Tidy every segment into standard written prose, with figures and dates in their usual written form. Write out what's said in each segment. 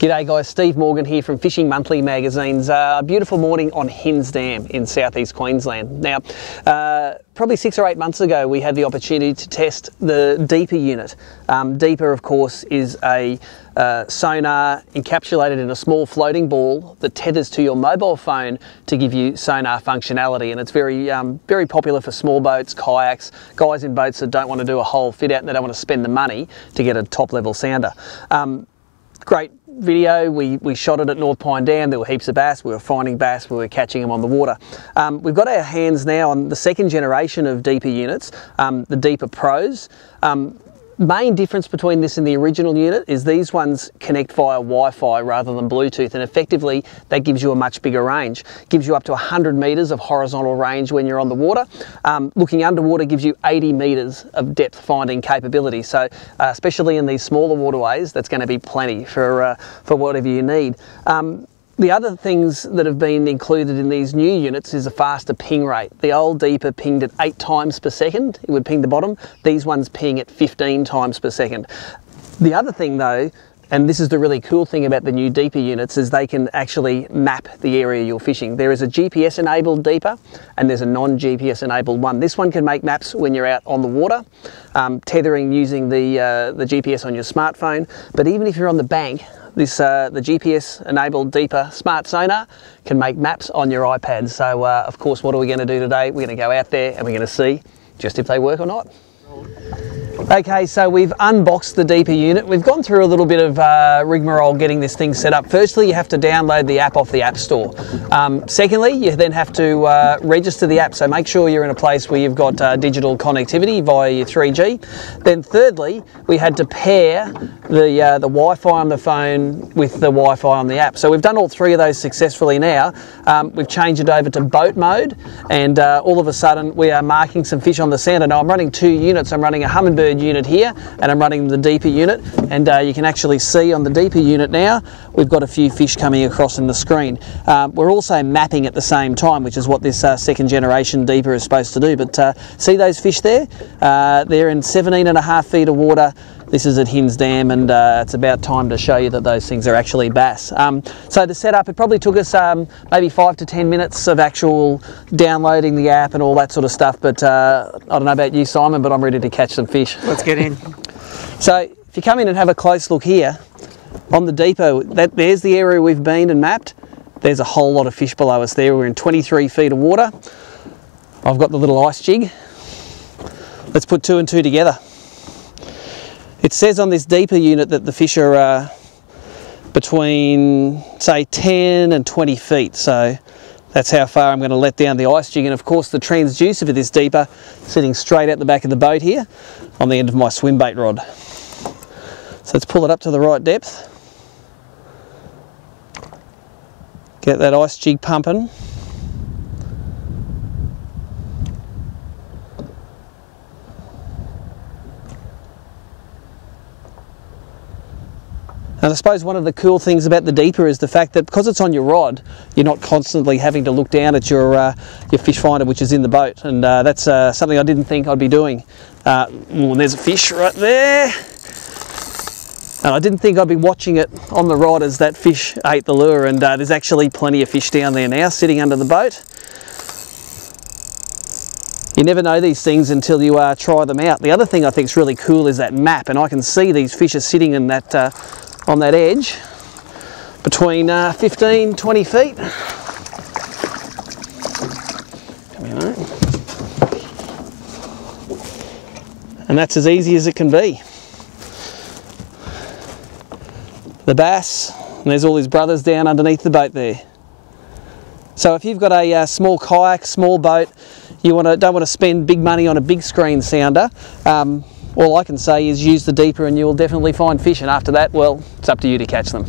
G'day guys, Steve Morgan here from Fishing Monthly Magazine's beautiful morning on Hinds Dam in southeast Queensland. Now, probably 6 or 8 months ago we had the opportunity to test the Deeper unit. Deeper, of course, is a sonar encapsulated in a small floating ball that tethers to your mobile phone to give you sonar functionality, and it's very popular for small boats, kayaks, guys in boats that don't want to do a whole fit out and they don't want to spend the money to get a top level sounder. Great video. We shot it at North Pine Dam. There were heaps of bass. We were finding bass. We were catching them on the water. We've got our hands now on the second generation of Deeper units, the Deeper Pros. Main difference between this and the original unit is these ones connect via Wi-Fi rather than Bluetooth, and effectively that gives you a much bigger range. Gives you up to 100 metres of horizontal range when you're on the water. Looking underwater gives you 80 metres of depth finding capability. So especially in these smaller waterways, that's going to be plenty for whatever you need. The other things that have been included in these new units is a faster ping rate. The old Deeper pinged at 8 times per second. It would ping the bottom. These ones ping at 15 times per second. The other thing though, and this is the really cool thing about the new Deeper units, is they can actually map the area you're fishing. There is a GPS enabled Deeper and there's a non-GPS enabled one. This one can make maps when you're out on the water, tethering using the GPS on your smartphone. But even if you're on the bank, the GPS enabled Deeper smart sonar can make maps on your iPad. So of course, what are we going to do today? We're going to go out there and we're going to see just if they work or not. Okay, so we've unboxed the Deeper unit. We've gone through a little bit of rigmarole getting this thing set up. Firstly, you have to download the app off the App Store. Secondly, you then have to register the app, so make sure you're in a place where you've got digital connectivity via your 3G. Then thirdly, we had to pair the Wi-Fi on the phone with the Wi-Fi on the app. So we've done all three of those successfully now. We've changed it over to boat mode, and all of a sudden we are marking some fish on the sounder. Now I'm running 2 units. I'm running a Humminbird unit here and I'm running the Deeper unit, and you can actually see on the Deeper unit now we've got a few fish coming across in the screen. We're also mapping at the same time, which is what this second generation Deeper is supposed to do. But see those fish there? They're in 17.5 feet of water. This is at Hinds Dam, and it's about time to show you that those things are actually bass. So the setup, it probably took us maybe 5 to 10 minutes of actual downloading the app and all that sort of stuff, but I don't know about you, Simon, but I'm ready to catch some fish. Let's get in. So if you come in and have a close look here, on the Deeper, there's the area we've been and mapped. There's a whole lot of fish below us there. We're in 23 feet of water. I've got the little ice jig. Let's put 2 and 2 together. It says on this Deeper unit that the fish are between, say, 10 and 20 feet. So that's how far I'm going to let down the ice jig. And of course the transducer for this Deeper sitting straight out the back of the boat here on the end of my swim bait rod. So let's pull it up to the right depth. Get that ice jig pumping. And I suppose one of the cool things about the Deeper is the fact that because it's on your rod, you're not constantly having to look down at your fish finder, which is in the boat. And that's something I didn't think I'd be doing. There's a fish right there. And I didn't think I'd be watching it on the rod as that fish ate the lure. And there's actually plenty of fish down there now sitting under the boat. You never know these things until you try them out. The other thing I think is really cool is that map. And I can see these fish are sitting in that on that edge between 15, 20 feet. Come here, mate. And that's as easy as it can be. The bass, and there's all his brothers down underneath the boat there. So if you've got a small kayak, small boat, you don't want to spend big money on a big screen sounder, all I can say is use the Deeper and you will definitely find fish, and after that, well, it's up to you to catch them.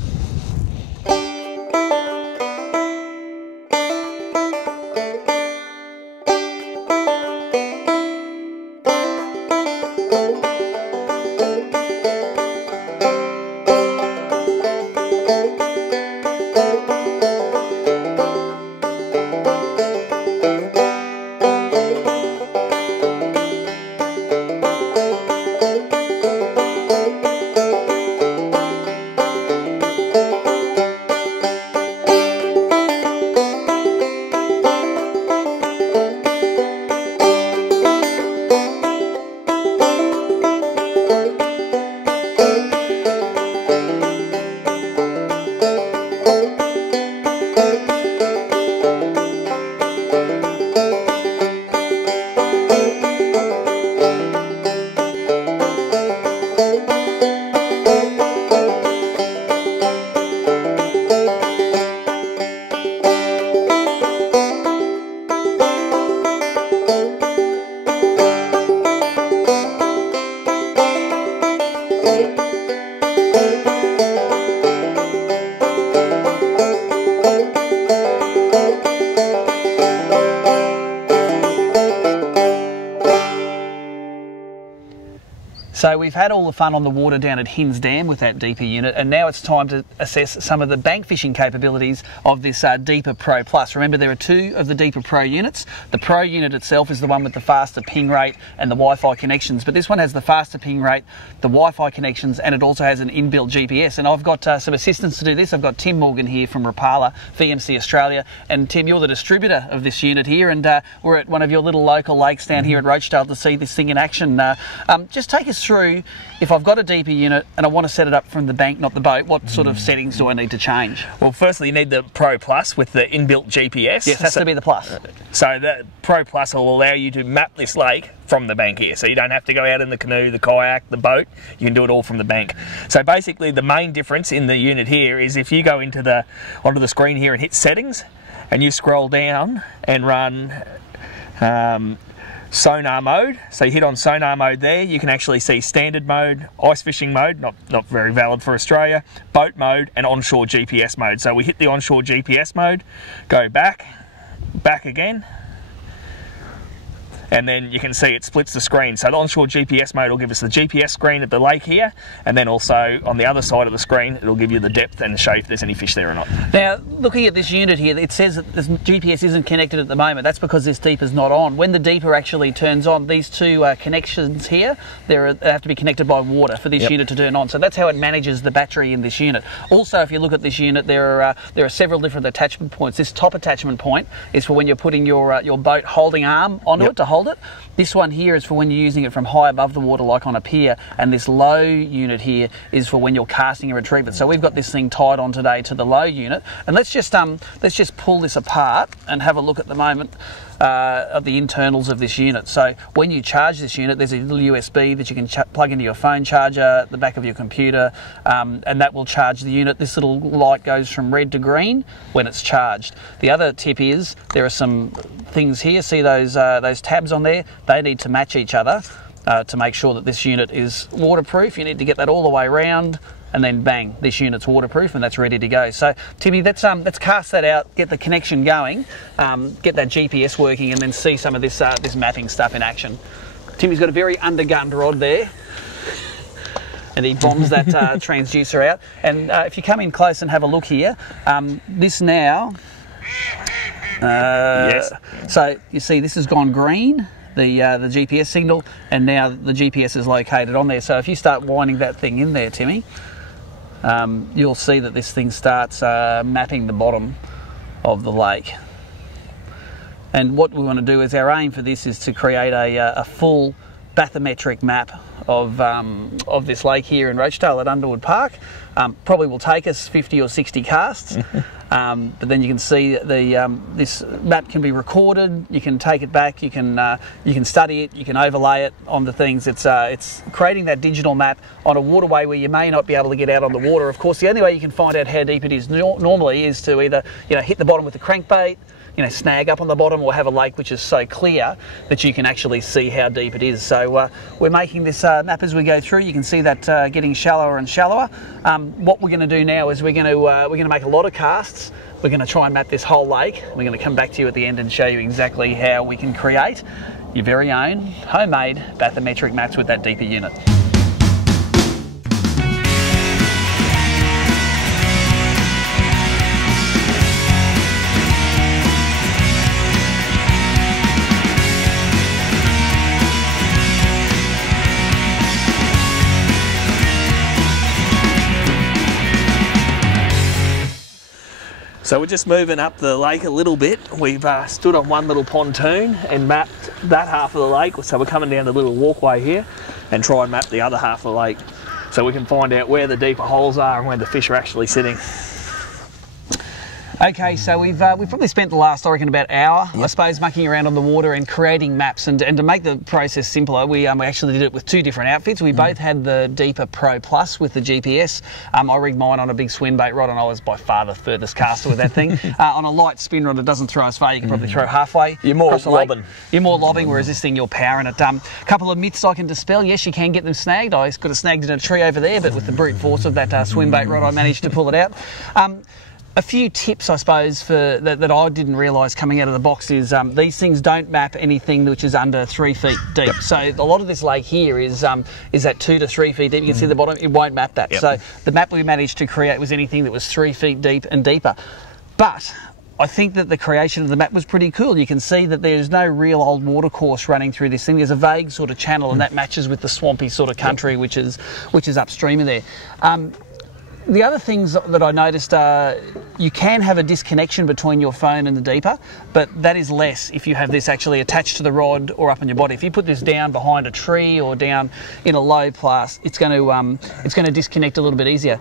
So we've had all the fun on the water down at Hinds Dam with that deeper unit, and now it's time to assess some of the bank fishing capabilities of this Deeper Pro Plus. Remember, there are two of the Deeper Pro units. The Pro unit itself is the one with the faster ping rate and the Wi-Fi connections, but this one has the faster ping rate, the Wi-Fi connections, and it also has an inbuilt GPS. And I've got some assistance to do this. I've got Tim Morgan here from Rapala, VMC Australia, and Tim, you're the distributor of this unit here, and we're at one of your little local lakes down here at Rochedale to see this thing in action. Just take us through, if I've got a deeper unit and I want to set it up from the bank, not the boat, what sort of settings do I need to change? Well, firstly, you need the Pro Plus with the inbuilt GPS. Yes, has to be the Plus. So the Pro Plus will allow you to map this lake from the bank here. So you don't have to go out in the canoe, the kayak, the boat. You can do it all from the bank. So basically, the main difference in the unit here is if you go onto the screen here and hit settings, and you scroll down and run sonar mode. So you hit on sonar mode there, you can actually see standard mode, ice fishing mode, not very valid for Australia, boat mode, and onshore GPS mode. So we hit the onshore GPS mode, go back again, and then you can see it splits the screen. So the onshore GPS mode will give us the GPS screen at the lake here, and then also on the other side of the screen it'll give you the depth and show if there's any fish there or not. Now, looking at this unit here, it says that this GPS isn't connected at the moment. That's because this deeper's not on. When the deeper actually turns on, these two connections here, they have to be connected by water for this unit to turn on. So that's how it manages the battery in this unit. Also, if you look at this unit, there are several different attachment points. This top attachment point is for when you're putting your boat holding arm onto it to hold it. This one here is for when you're using it from high above the water, like on a pier, and this low unit here is for when you're casting and retrieving. So we've got this thing tied on today to the low unit, and let's just pull this apart and have a look at the moment of the internals of this unit. So when you charge this unit, there's a little USB that you can plug into your phone charger, the back of your computer, and that will charge the unit. This little light goes from red to green when it's charged. The other tip is there are some things here. See those tabs on there? They need to match each other to make sure that this unit is waterproof. You need to get that all the way around, and then bang, this unit's waterproof and that's ready to go. So Timmy, let's cast that out, get the connection going, get that GPS working, and then see some of this mapping stuff in action. Timmy's got a very undergunned rod there, and he bombs that transducer out. And if you come in close and have a look here, this now, yes. So you see this has gone green, the GPS signal, and now the GPS is located on there. So if you start winding that thing in there, Timmy, you'll see that this thing starts mapping the bottom of the lake. And what we want to do is, our aim for this is to create a full bathymetric map of this lake here in Rochedale at Underwood Park. Probably will take us 50 or 60 casts, but then you can see this map can be recorded. You can take it back. You can study it. You can overlay it onto things. It's creating that digital map on a waterway where you may not be able to get out on the water. Of course, the only way you can find out how deep it is normally is to either hit the bottom with a crankbait, snag up on the bottom, or have a lake which is so clear that you can actually see how deep it is. So we're making this map as we go through. You can see that getting shallower and shallower. What we're going to do now is we're going to make a lot of casts. We're going to try and map this whole lake. We're going to come back to you at the end and show you exactly how we can create your very own homemade bathymetric maps with that deeper unit. So we're just moving up the lake a little bit. We've stood on one little pontoon and mapped that half of the lake. So we're coming down the little walkway here and try and map the other half of the lake so we can find out where the deeper holes are and where the fish are actually sitting. Okay, so we've probably spent the last, I reckon, about hour, I suppose, mucking around on the water and creating maps. And to make the process simpler, we actually did it with two different outfits. We both had the Deeper Pro Plus with the GPS. I rigged mine on a big swim bait rod, and I was by far the furthest caster with that thing. On a light spin rod, it doesn't throw as far. You can probably throw halfway. You're more lobbing. You're more lobbing, whereas this thing, you're powering it. A couple of myths I can dispel. Yes, you can get them snagged. I got it snagged in a tree over there, but with the brute force of that swim bait rod, I managed to pull it out. A few tips, I suppose, for that I didn't realise coming out of the box is these things don't map anything which is under 3 feet deep. Yep. So a lot of this lake here is at 2 to 3 feet deep. You can see the bottom; it won't map that. Yep. So the map we managed to create was anything that was 3 feet deep and deeper. But I think that the creation of the map was pretty cool. You can see that there's no real old watercourse running through this thing. There's a vague sort of channel, and that matches with the swampy sort of country, which is upstream of there. The other things that I noticed are you can have a disconnection between your phone and the deeper, but that is less if you have this actually attached to the rod or up on your body. If you put this down behind a tree or down in a low place, it's going to disconnect a little bit easier.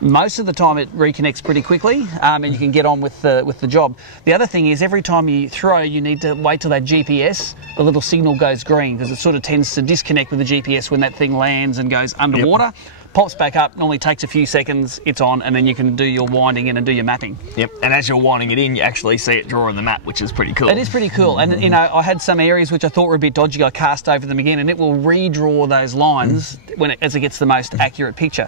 Most of the time it reconnects pretty quickly, and you can get on with the job. The other thing is every time you throw, you need to wait till that GPS, the little signal goes green, because it sort of tends to disconnect with the GPS when that thing lands and goes underwater. Yep. Pops back up, normally takes a few seconds, it's on, and then you can do your winding in and do your mapping. Yep, and as you're winding it in, you actually see it draw on the map, which is pretty cool. It is pretty cool, and you know, I had some areas which I thought were a bit dodgy. I cast over them again, and it will redraw those lines as it gets the most accurate picture.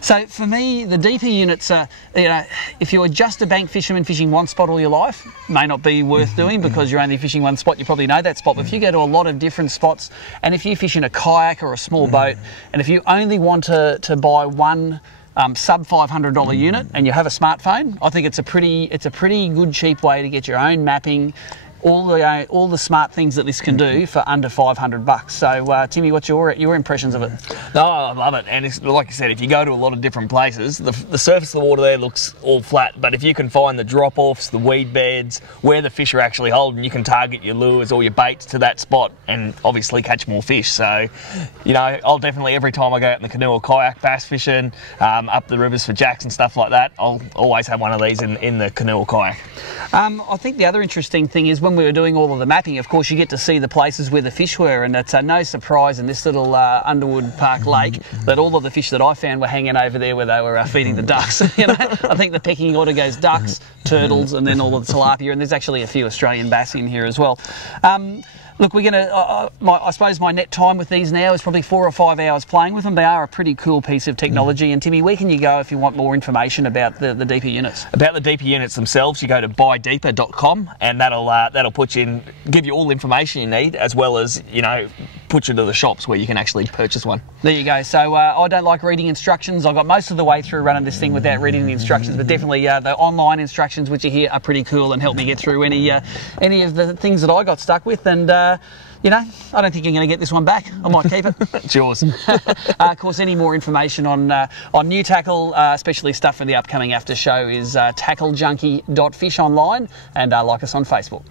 So for me, the deeper units are, you know, if you're just a bank fisherman fishing one spot all your life, may not be worth doing because you're only fishing one spot. You probably know that spot, but if you go to a lot of different spots, and if you fish in a kayak or a small boat, and if you only want to buy one sub $500 unit and you have a smartphone, I think it's a pretty good cheap way to get your own mapping, all the smart things that this can do for under $500. So Timmy, what's your impressions of it? No, I love it, and it's, like you said, if you go to a lot of different places, the surface of the water there looks all flat, but if you can find the drop-offs, the weed beds, where the fish are actually holding, you can target your lures or your baits to that spot and obviously catch more fish. So, you know, I'll definitely, every time I go out in the canoe or kayak bass fishing, up the rivers for jacks and stuff like that, I'll always have one of these in the canoe or kayak. I think the other interesting thing is when we were doing all of the mapping, of course, you get to see the places where the fish were, and it's no surprise in this little Underwood Park lake that all of the fish that I found were hanging over there where they were feeding the ducks. You know, I think the pecking order goes ducks, turtles, and then all of the tilapia, and there's actually a few Australian bass in here as well. Look, we're going to, I suppose my net time with these now is probably 4 or 5 hours playing with them. They are a pretty cool piece of technology. And Timmy, where can you go if you want more information about the deeper units? About the deeper units themselves, you go to buydeeper.com, and that'll put you in, give you all the information you need, as well as, you know, put you to the shops where you can actually purchase one. There you go. So I don't like reading instructions. I got most of the way through running this thing without reading the instructions, but definitely the online instructions which are here are pretty cool and help me get through any of the things that I got stuck with. And you know, I don't think you're going to get this one back. I might keep it. It's yours. Of course, any more information on new tackle, especially stuff for the upcoming after show, is tacklejunkie.fish online, and like us on Facebook.